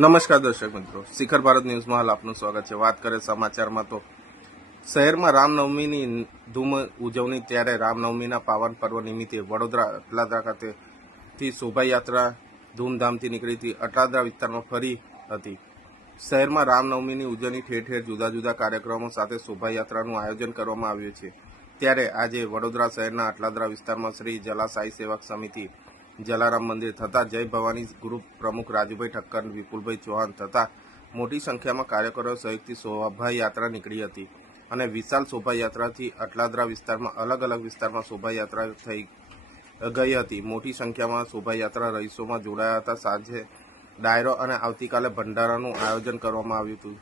નમસ્કાર દર્શક મિત્રો, શિખર ભારત ન્યૂઝમાં હાલ આપનું સ્વાગત છે। વાત કરીએ સમાચારમાં તો શહેરમાં રામનવમીની ધૂમ ઉજવણી। ત્યારે રામનવમીના પાવન પર્વ નિમિત્તે વડોદરા અટલાદરા ખાતેથી શોભાયાત્રા ધૂમધામથી નીકળી હતી। અટલાદરા વિસ્તારમાં ફરી હતી। શહેરમાં રામનવમીની ઉજવણી ઠેર ઠેર જુદા જુદા કાર્યક્રમો સાથે શોભાયાત્રાનું આયોજન કરવામાં આવ્યું છે। ત્યારે આજે વડોદરા શહેરના અટલાદરા વિસ્તારમાં શ્રી જલા સાઈ સેવક સમિતિ જલારામ મંદિર થતા જય ભવાની ગ્રુપ પ્રમુખ રાજુભાઈ ઠક્કર, વિપુલભાઈ ચૌહાણ તથા મોટી સંખ્યામાં કાર્યકરો સહિતથી શોભાયાત્રા નીકળી હતી અને વિશાળ શોભાયાત્રાથી અટલાદરા વિસ્તારમાં અલગ અલગ વિસ્તારમાં શોભાયાત્રા થઈ ગઈ હતી। મોટી સંખ્યામાં શોભાયાત્રા રહીશોમાં જોડાયા હતા। સાંજે ડાયરો અને આવતીકાલે ભંડારાનું આયોજન કરવામાં આવ્યું હતું।